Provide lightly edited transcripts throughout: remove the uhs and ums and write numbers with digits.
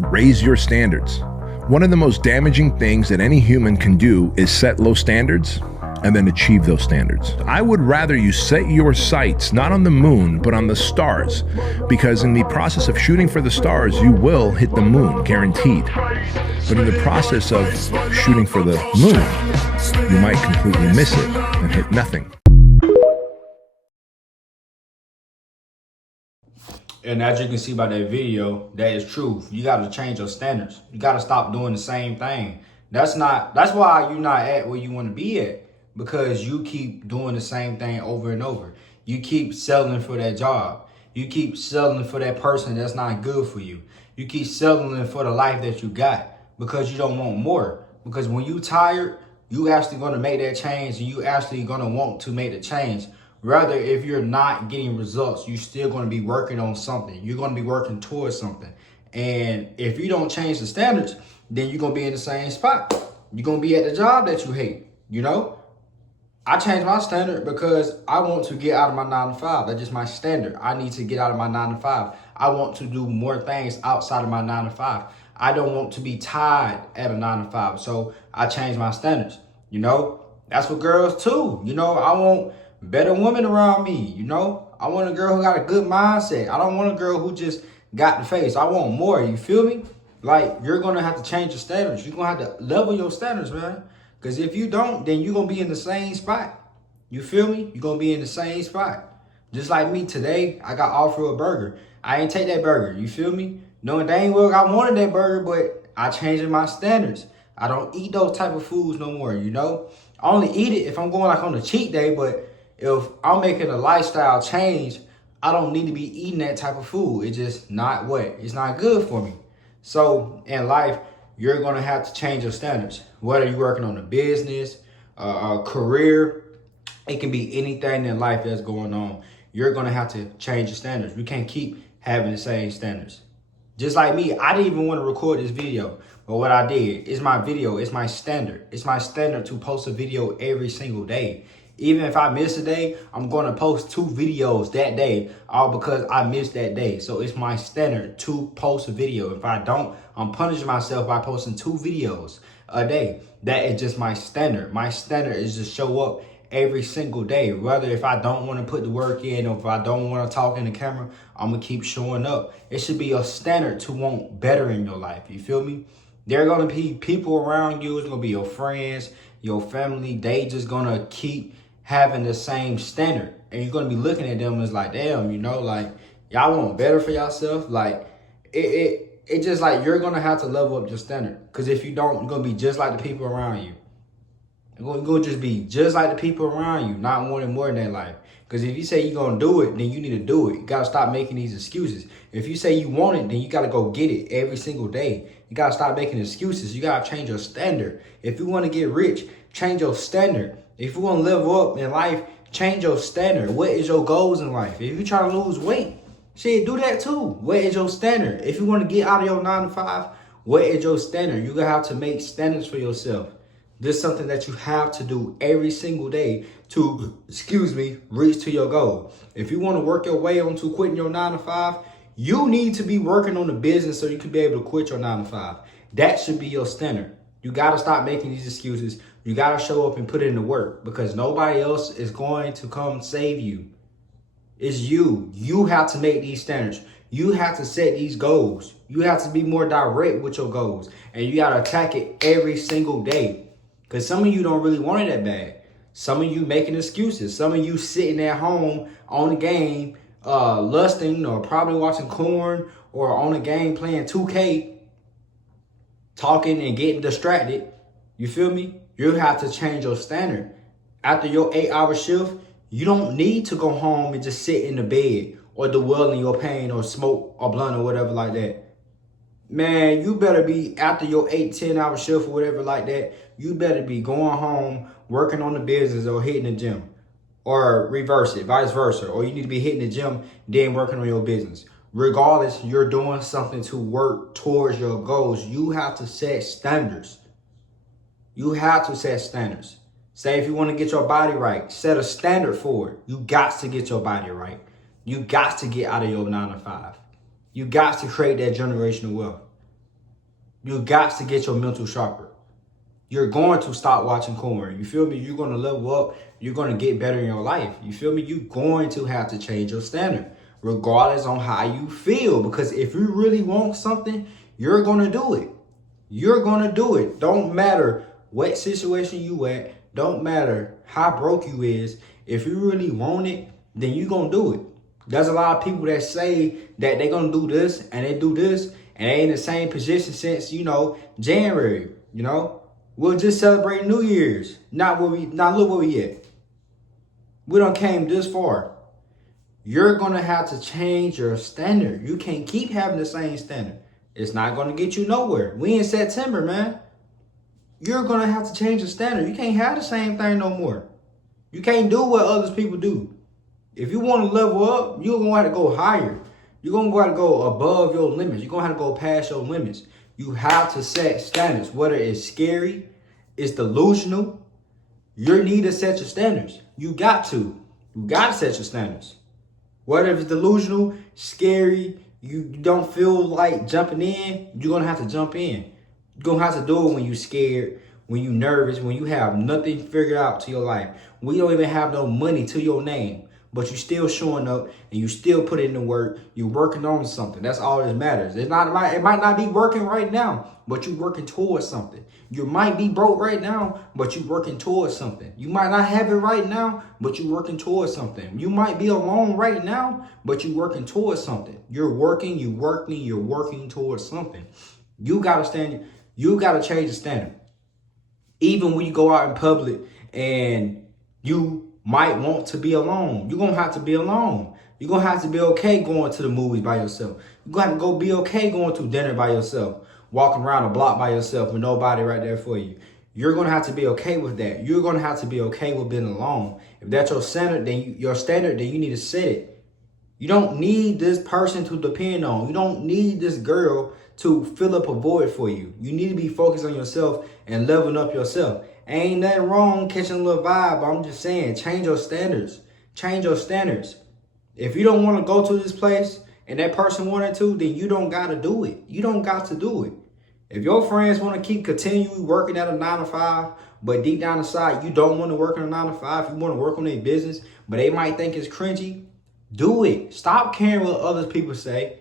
Raise your standards. One of the most damaging things that any human can do is set low standards and then achieve those standards. I would rather you set your sights not on the moon, but on the stars, because in the process of shooting for the stars, you will hit the moon, guaranteed. But in the process of shooting for the moon, you might completely miss it and hit nothing. And as you can see by that video, that is true. You got to change your standards. You got to stop doing the same thing. That's why you're not at where you want to be at, because you keep doing the same thing over and over. You keep settling for that job. You keep settling for that person that's not good for you. You keep settling for the life that you got because you don't want more. Because when you tired, you actually going to make that change, and you actually going to want to make the change. Rather, if you're not getting results, you're still going to be working on something. You're going to be working towards something. And if you don't change the standards, then you're going to be in the same spot. You're going to be at the job that you hate. You know, I changed my standard because I want to get out of my 9 to 5. That's just my standard. I need to get out of my 9 to 5. I want to do more things outside of my 9 to 5. I don't want to be tied at a 9 to 5. So I changed my standards. You know, that's for girls too. You know, I want better women around me. You know, I want a girl who got a good mindset. I don't want a girl who just got the face. I want more. You feel me? Like, you're going to have to change your standards. You're going to have to level your standards, man. Because if you don't, then you're going to be in the same spot. You feel me? You're going to be in the same spot. Just like me today, I got offered a burger. I ain't take that burger. You feel me? Knowing dang well I wanted that burger, but I changed my standards. I don't eat those type of foods no more, you know? I only eat it if I'm going like on a cheat day, but if I'm making a lifestyle change, I don't need to be eating that type of food. It's just not it's not good for me. So in life, you're going to have to change your standards. Whether you're working on a business, a career, it can be anything in life that's going on. You're going to have to change your standards. We can't keep having the same standards. Just like me, I didn't even want to record this video. But what I did is my video. It's my standard. It's my standard to post a video every single day. Even if I miss a day, I'm going to post 2 videos that day, all because I missed that day. So it's my standard to post a video. If I don't, I'm punishing myself by posting 2 videos a day. That is just my standard. My standard is to show up every single day. Whether if I don't want to put the work in or if I don't want to talk in the camera, I'm going to keep showing up. It should be your standard to want better in your life. You feel me? There are going to be people around you. It's going to be your friends, your family. They just going to keep having the same standard, and you're going to be looking at them as like, damn, you know, like, y'all want better for yourself. Like, it just like, you're going to have to level up your standard, because if you don't, you're going to be just like the people around you. You're going to just be just like the people around you, not wanting more in their life. Because if you say you're going to do it, then you need to do it. You got to stop making these excuses. If you say you want it, then you got to go get it every single day. You got to stop making excuses. You got to change your standard. If you want to get rich, change your standard. If you want to live up in life, change your standard. What is your goals in life? If you try to lose weight, shit, do that too. What is your standard? If you want to get out of your 9 to 5, what is your standard? You're going to have to make standards for yourself. This is something that you have to do every single day to, reach to your goal. If you want to work your way onto quitting your 9 to 5, you need to be working on the business so you can be able to quit your 9 to 5. That should be your standard. You got to stop making these excuses. You got to show up and put in the work, because nobody else is going to come save you. It's you. You have to make these standards. You have to set these goals. You have to be more direct with your goals, and you got to attack it every single day, because some of you don't really want it that bad. Some of you making excuses. Some of you sitting at home on the game, lusting or probably watching porn, or on the game playing 2K, talking and getting distracted. You feel me? You have to change your standard. After your 8-hour shift, you don't need to go home and just sit in the bed or dwell in your pain or smoke a blunt or whatever like that. Man, you better be, after your 8-10 hour shift or whatever like that, you better be going home, working on the business or hitting the gym, or reverse it, vice versa. Or you need to be hitting the gym, then working on your business. Regardless, you're doing something to work towards your goals. You have to set standards. You have to set standards. Say if you want to get your body right, set a standard for it. You got to get your body right. You got to get out of your 9 to 5. You got to create that generational wealth. You got to get your mental sharper. You're going to stop watching corn. You feel me? You're going to level up. You're going to get better in your life. You feel me? You're going to have to change your standard, regardless on how you feel. Because if you really want something, you're going to do it. You're going to do it. Don't matter what situation you at. Don't matter how broke you is. If you really want it, then you're going to do it. There's a lot of people that say that they're going to do this and they do this and they in the same position since, January, We'll just celebrate New Year's. Not look where we at. We done came this far. You're going to have to change your standard. You can't keep having the same standard. It's not going to get you nowhere. We in September, man. You're going to have to change the standard. You can't have the same thing no more. You can't do what others people do. If you want to level up, you're going to have to go higher. You're going to have to go above your limits. You're going to have to go past your limits. You have to set standards, whether it's scary, it's delusional. You need to set your standards. You got to. You got to set your standards. Whether it's delusional, scary, you don't feel like jumping in, you're going to have to jump in. You're going to have to do it when you're scared, when you're nervous, when you have nothing figured out to your life. When you don't even have no money to your name. But you still showing up and you still put in the work. You're working on something. That's all that matters. It might not be working right now, but you're working towards something. You might be broke right now, but you're working towards something. You might not have it right now, but you're working towards something. You might be alone right now, but you're working towards something. You're working towards something. You gotta change the standard. Even when you go out in public and you might want to be alone. You're going to have to be alone. You're going to have to be okay going to the movies by yourself. You're going to have to be okay going to dinner by yourself, walking around a block by yourself with nobody right there for you. You're going to have to be okay with that. You're going to have to be okay with being alone. If that's your standard, then you need to set it. You don't need this person to depend on. You don't need this girl to fill up a void for you. You need to be focused on yourself and leveling up yourself. Ain't nothing wrong catching a little vibe. I'm just saying, change your standards. Change your standards. If you don't want to go to this place and that person wanted to, then you don't got to do it. You don't got to do it. If your friends want to keep continuing working at a 9 to 5, but deep down inside, you don't want to work in a 9 to 5, you want to work on their business, but they might think it's cringy, do it. Stop caring what other people say.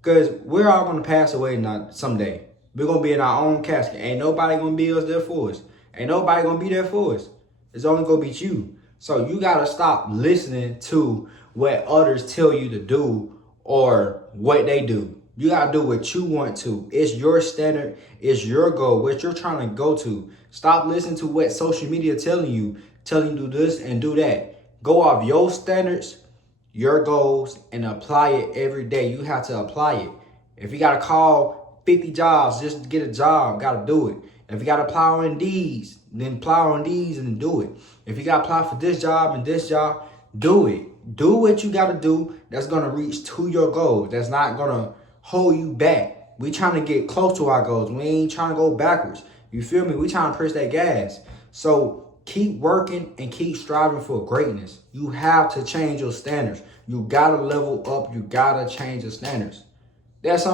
Because we're all going to pass away someday. We're going to be in our own casket. Ain't nobody going to be there for us. Ain't nobody going to be there for us. It's only going to be you. So you got to stop listening to what others tell you to do or what they do. You got to do what you want to. It's your standard. It's your goal, what you're trying to go to. Stop listening to what social media telling you to do this and do that. Go off your standards, your goals, and apply it every day. You have to apply it. If you got to call 50 jobs just to get a job, got to do it. If you got to apply on Indeed, then apply on Indeed and do it. If you got to apply for this job and this job, do it. Do what you got to do that's going to reach to your goals. That's not going to hold you back. We trying to get close to our goals. We ain't trying to go backwards. You feel me? We trying to press that gas. So keep working and keep striving for greatness. You have to change your standards. You got to level up. You got to change your standards. There's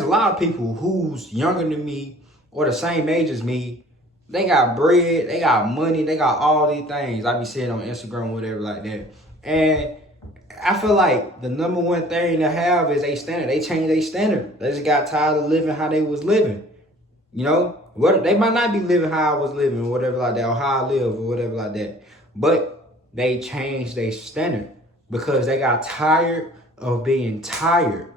a lot of people who's younger than me or the same age as me. They got bread, they got money, they got all these things. I be seeing on Instagram, whatever like that. And I feel like the number one thing to have is a standard. They changed their standard. They just got tired of living how they was living. They might not be living how I was living or whatever like that, or how I live or whatever like that. But they changed their standard because they got tired of being tired.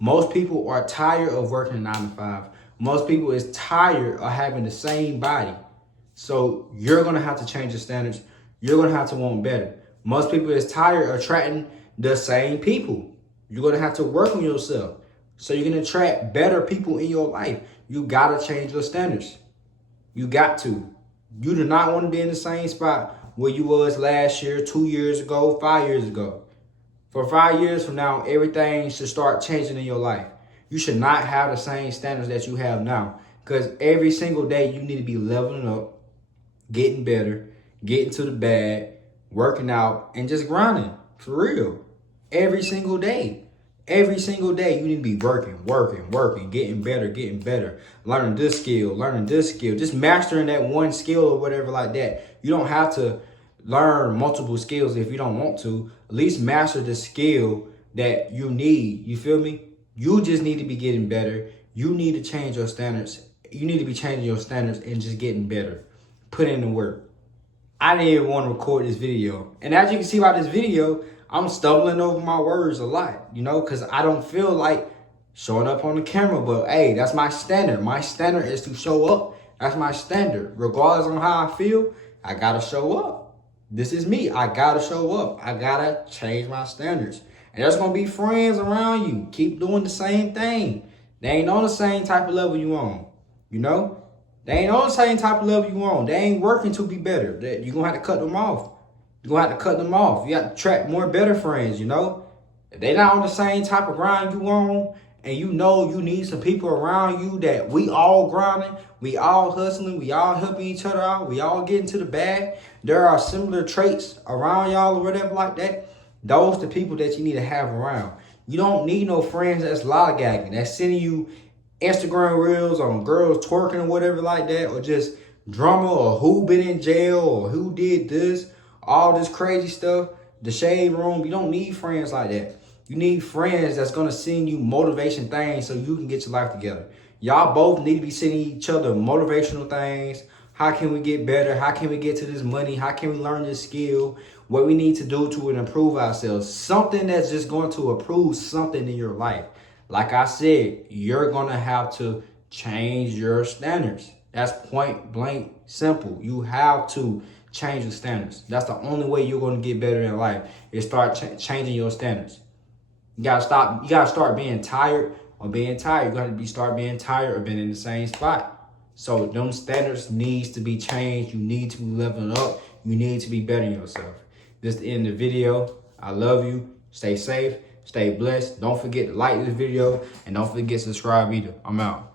Most people are tired of working a 9 to 5. Most people is tired of having the same body. So you're going to have to change the standards. You're going to have to want better. Most people is tired of attracting the same people. You're going to have to work on yourself so you can attract better people in your life. You got to change your standards. You got to. You do not want to be in the same spot where you was last year, 2 years ago, 5 years ago. For 5 years from now, everything should start changing in your life. You should not have the same standards that you have now. Because every single day, you need to be leveling up, getting better, getting to the bag, working out, and just grinding. For real. Every single day. Every single day, you need to be working, getting better, learning this skill, just mastering that one skill or whatever like that. You don't have to learn multiple skills if you don't want to. At least master the skill that you need. You feel me? You just need to be getting better. You need to change your standards. You need to be changing your standards and just getting better. Put in the work. I didn't even want to record this video. And as you can see by this video, I'm stumbling over my words a lot, you know, because I don't feel like showing up on the camera. But hey, that's my standard. My standard is to show up. That's my standard. Regardless on how I feel, I got to show up. This is me. I got to show up. I got to change my standards. And there's going to be friends around you. Keep doing the same thing. They ain't on the same type of level you on, you know? They ain't on the same type of level you on. They ain't working to be better. You're going to have to cut them off. You're going to have to cut them off. You got to attract more better friends, you know? If they not on the same type of grind you on, and you know you need some people around you that we all grinding, we all hustling, we all helping each other out, we all getting to the bag, there are similar traits around y'all or whatever like that, those the people that you need to have around. You don't need no friends that's lollygagging, that's sending you Instagram reels on girls twerking or whatever like that, or just drama or who been in jail or who did this, all this crazy stuff, the shade room. You don't need friends like that. You need friends that's going to send you motivation things so you can get your life together. Y'all both need to be sending each other motivational things. How can we get better? How can we get to this money? How can we learn this skill? What we need to do to improve ourselves. Something that's just going to improve something in your life. Like I said, you're going to have to change your standards. That's point blank simple. You have to change the standards. That's the only way you're going to get better in life, is start changing your standards. You gotta stop. You gotta start being tired or being tired. You gotta start being tired or being in the same spot. So them standards needs to be changed. You need to be leveling up. You need to be bettering yourself. This is the end of the video. I love you. Stay safe. Stay blessed. Don't forget to like this video and don't forget to subscribe either. I'm out.